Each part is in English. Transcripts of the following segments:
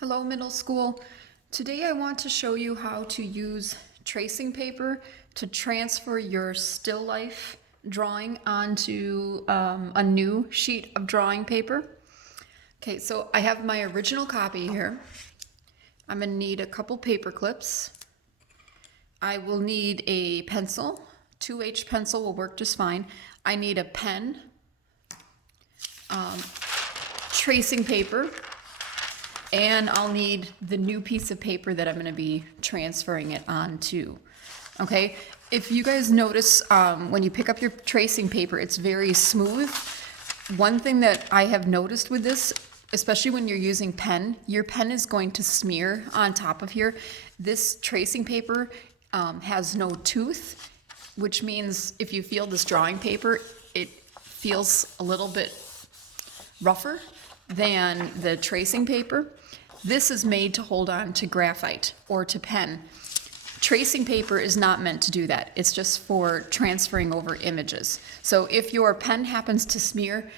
Hello, middle school. Today I want to show you how to use tracing paper to transfer your still life drawing onto a new sheet of drawing paper. Okay, so I have my original copy here. I'm gonna need a couple paper clips. I will need a pencil. 2H pencil will work just fine. I need a pen, tracing paper, and I'll need the new piece of paper that I'm going to be transferring it onto. Okay, if you guys notice when you pick up your tracing paper, it's very smooth. One thing that I have noticed with this, especially when you're using pen, your pen is going to smear on top of here. This tracing paper has no tooth, which means if you feel this drawing paper, it feels a little bit rougher than the tracing paper. This is made to hold on to graphite or to pen. Tracing paper is not meant to do that. It's just for transferring over images. So if your pen happens to smear,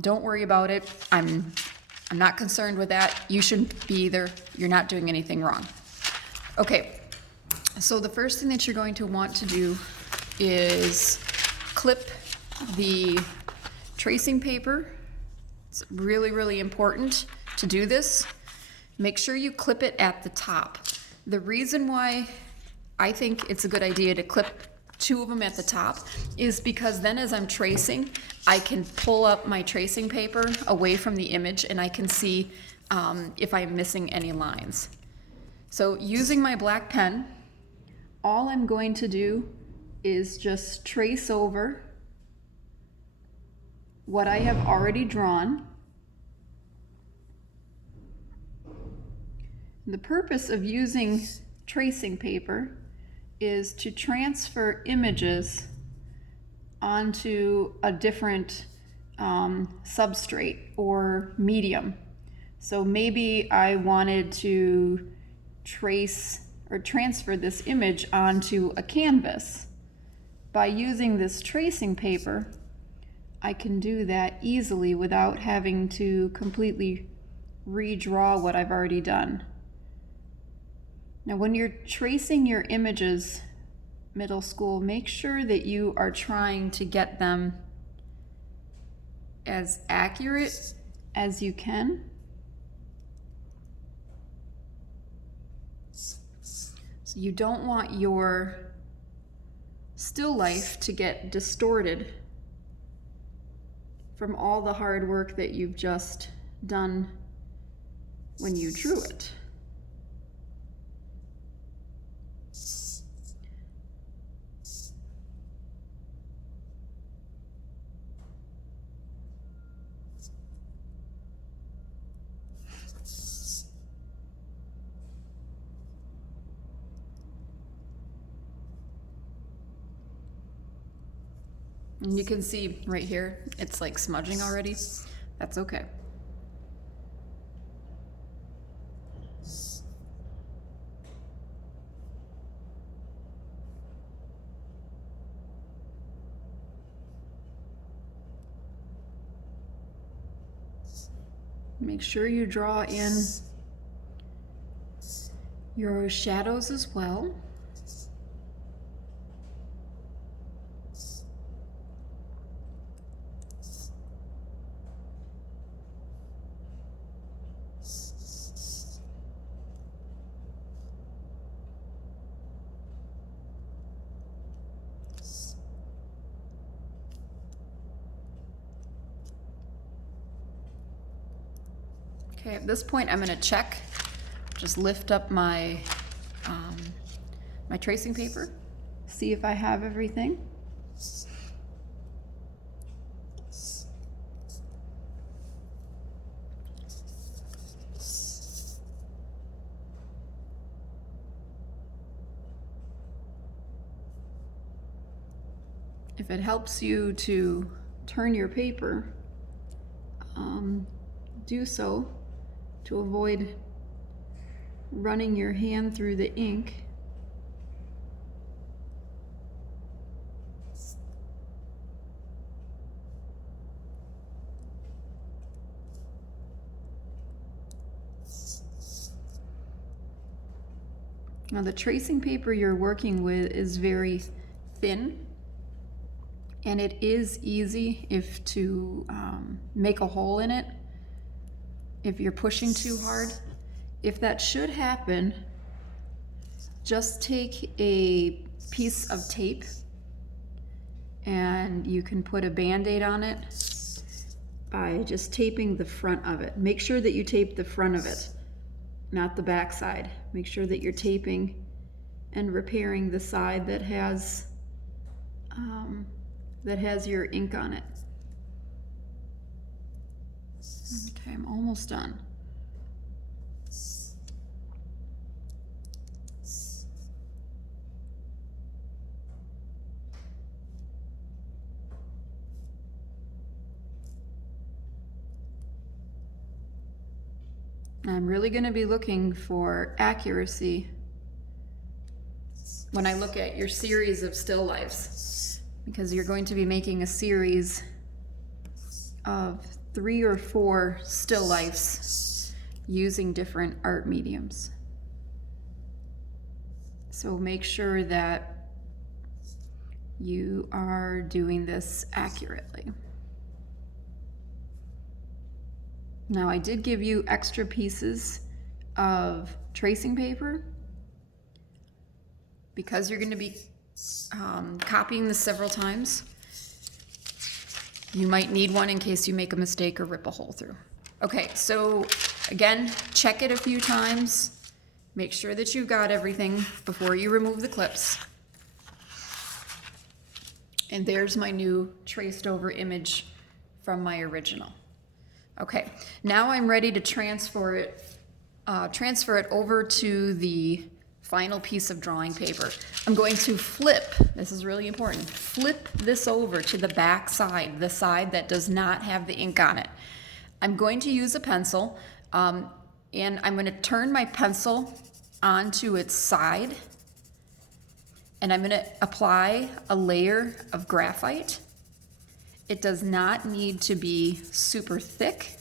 don't worry about it. I'm not concerned with that. You shouldn't be either. You're not doing anything wrong. Okay, so the first thing that you're going to want to do is clip the tracing paper. It's really, really important to do this. Make sure you clip it at the top. The reason why I think it's a good idea to clip two of them at the top is because then as I'm tracing, I can pull up my tracing paper away from the image and I can see if I'm missing any lines. So using my black pen, all I'm going to do is just trace over what I have already drawn. The purpose of using tracing paper is to transfer images onto a different substrate or medium. So maybe I wanted to trace or transfer this image onto a canvas. By using this tracing paper, I can do that easily without having to completely redraw what I've already done. Now, when you're tracing your images, middle school, make sure that you are trying to get them as accurate as you can. So you don't want your still life to get distorted from all the hard work that you've just done when you drew it. And you can see right here, it's like smudging already. That's okay. Make sure you draw in your shadows as well. Okay, at this point I'm gonna check, just lift up my, my tracing paper, see if I have everything. If it helps you to turn your paper, do so to avoid running your hand through the ink. Now the tracing paper you're working with is very thin, and it is easy if to make a hole in it if you're pushing too hard. If that should happen, just take a piece of tape and you can put a band-aid on it by just taping the front of it. Make sure that you tape the front of it, not the back side. Make sure that you're taping and repairing the side that has your ink on it. Okay, I'm almost done. I'm really going to be looking for accuracy when I look at your series of still lifes, because you're going to be making a series of 3 or 4 still lifes using different art mediums. So make sure that you are doing this accurately. Now I did give you extra pieces of tracing paper because you're going to be copying this several times. You might need one in case you make a mistake or rip a hole through. Okay, so again, check it a few times. Make sure that you've got everything before you remove the clips. And there's my new traced over image from my original. Okay, now I'm ready to transfer it over to the final piece of drawing paper. I'm going to flip, this is really important, flip this over to the back side, the side that does not have the ink on it. I'm going to use a pencil, and I'm going to turn my pencil onto its side, and I'm going to apply a layer of graphite. It does not need to be super thick,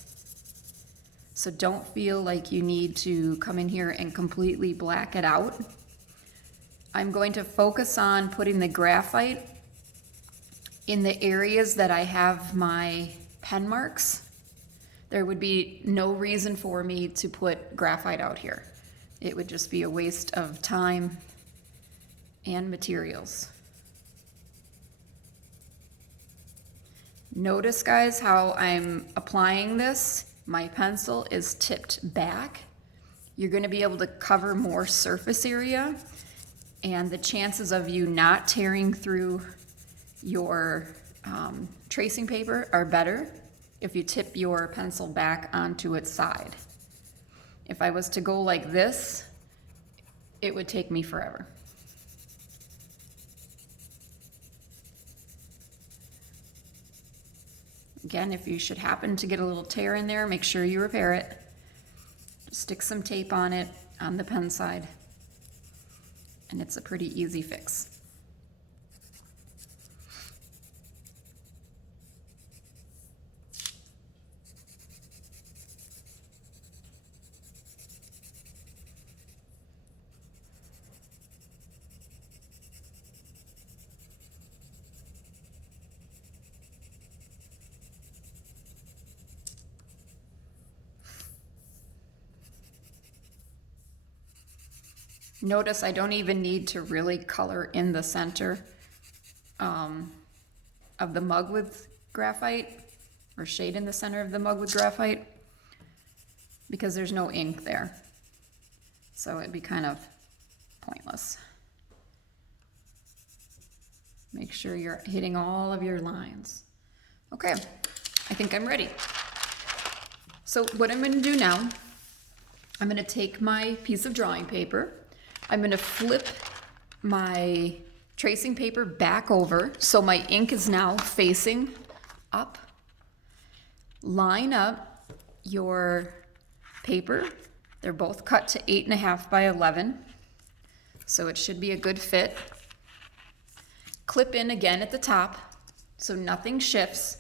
so don't feel like you need to come in here and completely black it out. I'm going to focus on putting the graphite in the areas that I have my pen marks. There would be no reason for me to put graphite out here. It would just be a waste of time and materials. Notice, guys, how I'm applying this. My pencil is tipped back. You're going to be able to cover more surface area, and the chances of you not tearing through your tracing paper are better if you tip your pencil back onto its side. If I was to go like this, it would take me forever. Again, if you should happen to get a little tear in there, make sure you repair it. Just stick some tape on it on the pen side, and it's a pretty easy fix. Notice I don't even need to really color in the center of the mug with graphite, or shade in the center of the mug with graphite, because there's no ink there. So it'd be kind of pointless. Make sure you're hitting all of your lines. Okay, I think I'm ready. So what I'm going to do now, I'm going to take my piece of drawing paper. I'm going to flip my tracing paper back over so my ink is now facing up. Line up your paper. They're both cut to 8.5 by 11, so it should be a good fit. Clip in again at the top so nothing shifts,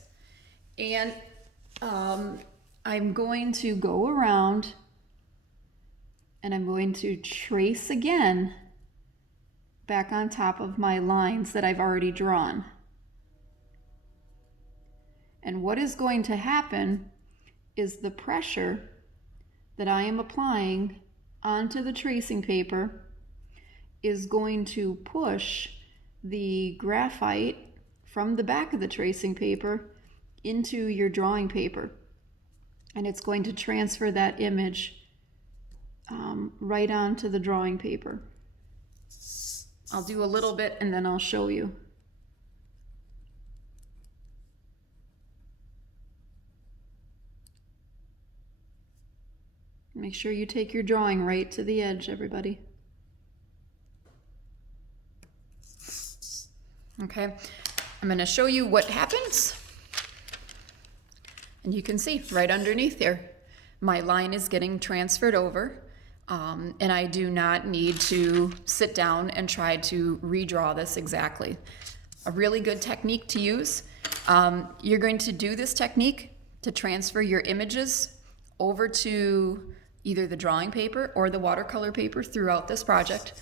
and I'm going to go around and I'm going to trace again back on top of my lines that I've already drawn. And what is going to happen is the pressure that I am applying onto the tracing paper is going to push the graphite from the back of the tracing paper into your drawing paper. And it's going to transfer that image right onto the drawing paper. I'll do a little bit and then I'll show you. Make sure you take your drawing right to the edge, everybody. Okay, I'm going to show you what happens. And you can see right underneath there, my line is getting transferred over. And I do not need to sit down and try to redraw this exactly. A really good technique to use. You're going to do this technique to transfer your images over to either the drawing paper or the watercolor paper throughout this project.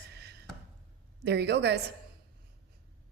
There you go, guys.